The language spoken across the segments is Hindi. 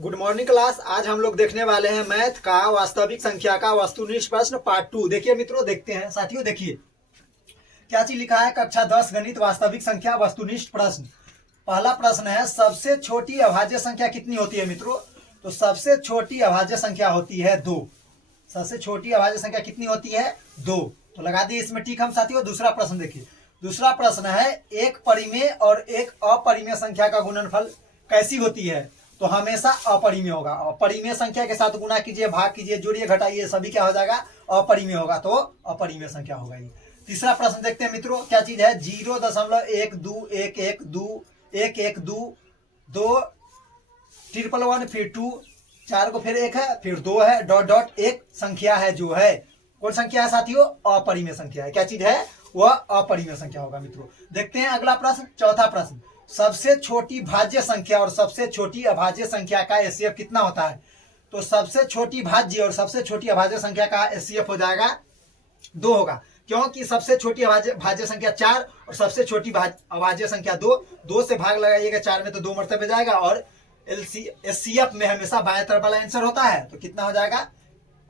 Good morning class. आज हम लोग देखने वाले हैं मैथ का वास्तविक संख्या का वस्तुनिष्ठ प्रश्न पार्ट 2। देखिए मित्रों, देखते हैं साथियों। देखिए क्या चीज लिखा है, कक्षा 10 गणित वास्तविक संख्या वस्तुनिष्ठ प्रश्न। पहला प्रश्न है, सबसे छोटी अभाज्य संख्या कितनी होती है मित्रों? तो सबसे छोटी अभाज्य संख्या होती है 2। सबसे छोटी अभाज्य संख्या कितनी होती है? 2। तो लगा दिए इसमें टिक हम साथियों। दूसरा प्रश्न देखिए, दूसरा प्रश्न है, एक परिमेय और एक अपरिमेय संख्या का गुणनफल कैसी होती है? तो हमेशा अपरिमेय होगा। अपरिमेय संख्या के साथ गुना कीजिए, भाग कीजिए, जोड़िए, घटाइए, सभी क्या हो जाएगा? अपरिमेय होगा। तो अपरिमेय संख्या होगा ये। तीसरा प्रश्न देखते हैं मित्रों, क्या चीज है? 0.12112112 2 ट्रिपल 1 फिर 2 4 को फिर 1 है फिर 2 है डॉट डॉट एक संख्या है जो है कौन संख्या है साथियों? अपरिमेय संख्या है। क्या चीज है? वह अपरिमेय संख्या होगा मित्रों। देखते हैं अगला प्रश्न, चौथा प्रश्न, सबसे छोटी भाज्य संख्या और सबसे छोटी अभाज्य संख्या का एचसीएफ कितना होता है? तो सबसे छोटी भाज्य और सबसे छोटी अभाज्य संख्या का एचसीएफ हो जाएगा 2 होगा, क्योंकि सबसे छोटी भाज्य संख्या 4 और सबसे छोटी अभाज्य संख्या 2। 2 से भाग लगाइएगा 4 में तो 2 मरतबे जाएगा, और एचसीएफ में हमेशा बाएं तरफ वाला आंसर होता है। तो कितना हो जाएगा?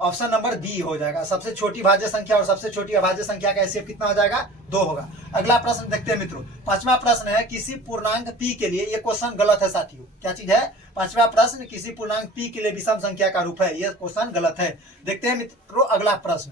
ऑप्शन नंबर बी हो जाएगा। सबसे छोटी भाज्य संख्या और सबसे छोटी अभाज्य संख्या का एचसीएफ कितना हो जाएगा? 2 होगा। अगला प्रश्न देखते हैं मित्रों, पांचवा प्रश्न है, किसी पूर्णांक p के लिए, ये क्वेश्चन गलत है साथियों। क्या चीज है? पांचवा प्रश्न, किसी पूर्णांक p के लिए विषम संख्या का रूप है, ये क्वेश्चन गलत है। देखते हैं मित्रों अगला प्रश्न,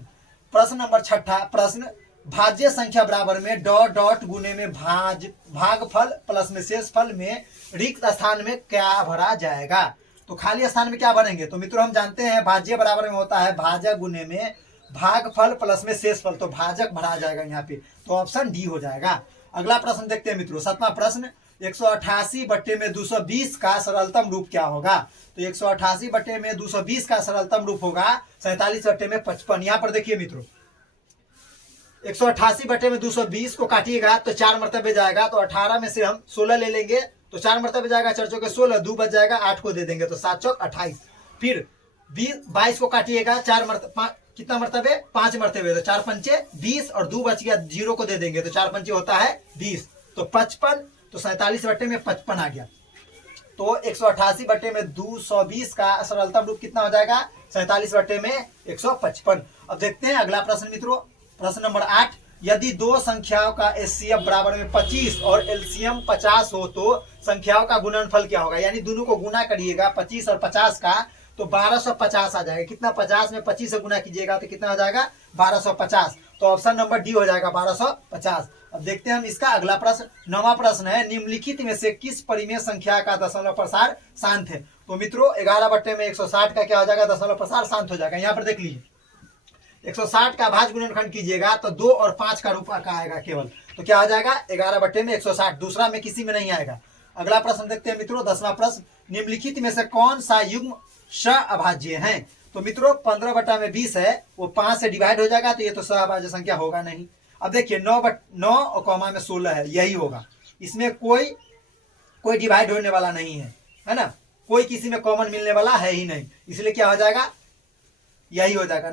प्रश्न नंबर छठा प्रश्न, भाज्य संख्या बराबर में डॉट डॉट गुने में भागफल प्लस में शेषफल में रिक्त स्थान में क्या भरा जाएगा? तो खाली स्थान में क्या भरेंगे? तो मित्रों हम जानते हैं भाज्य बराबर में होता है भाजक गुने में भागफल प्लस में शेषफल, तो भाजक भरा जाएगा यहाँ पे। तो ऑप्शन डी हो जाएगा। अगला प्रश्न देखते हैं मित्रों, सातवां प्रश्न, 188/220 का सरलतम रूप क्या होगा? तो 188/220 का सरलतम रूप होगा 47/55। यहाँ पर देखिए मित्रों, 188/220 को काटिएगा तो 4 मरतबे जाएगा, तो 18 में से हम 16 ले लेंगे तो 4 मरतबे जाएगा, 4 चौके 16, 2 बच जाएगा, 8 को दे देंगे तो 7 चौक 28। फिर 22 को काटिएगा 4 मरतबे, कितना मरतबे? 5 मरतबे, तो 4 पंचे 20 और 2 बच गया, 0 को दे देंगे तो 4 पंचे होता है 20, तो 55, तो 47/55 आ गया। तो 188/220 का सरलतम रूप कितना हो जाएगा? 47/155। अब देखते हैं अगला प्रश्न मित्रों, प्रश्न नंबर 8, यदि दो संख्याओं का एचसीएफ बराबर में 25 और एलसीएम 50 हो तो संख्याओं का गुणनफल क्या होगा? यानी दोनों को गुना करिएगा 25 और 50 का, तो 1250 आ जाएगा। कितना? 50 में 25 से गुना कीजिएगा तो कितना हो जाएगा? 1250। तो ऑप्शन नंबर डी हो जाएगा 1250। अब देखते हैं हम इसका अगला प्रश्न, नौवां प्रश्न है, निम्नलिखित में से किस परिमेय संख्या का दशमलव प्रसार शांत है? तो मित्रों 11/160 का क्या हो जाएगा? दशमलव प्रसार शांत हो जाएगा। यहाँ पर देख लीजिए, 160 का भाज्य गुणनखंड कीजिएगा तो 2 और 5 का रूप का आएगा केवल, तो क्या हो जाएगा? 11/160। दूसरा में किसी में नहीं आएगा। अगला प्रश्न देखते हैं मित्रों, 10वां प्रश्न, निम्नलिखित में से कौन सा युग्म सअभाज्य है? तो मित्रों 15/20 है, वो 5 से डिवाइड हो जाएगा, तो ये तो सअभाज्य संख्या होगा नहीं। अब देखिए 9 और कॉमा में 16 है, यही होगा। इसमें कोई डिवाइड होने वाला नहीं है ना, कोई किसी में कॉमन मिलने वाला है ही नहीं, इसलिए क्या हो जाएगा? यही हो जाएगा।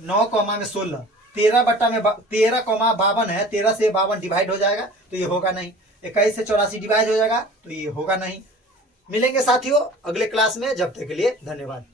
9 कॉमा में 16, 13,52 है, 13 से 52 डिवाइड हो जाएगा, तो ये होगा नहीं। 21 से 84 डिवाइड हो जाएगा, तो ये होगा नहीं। मिलेंगे साथियों अगले क्लास में, जब तक के लिए धन्यवाद।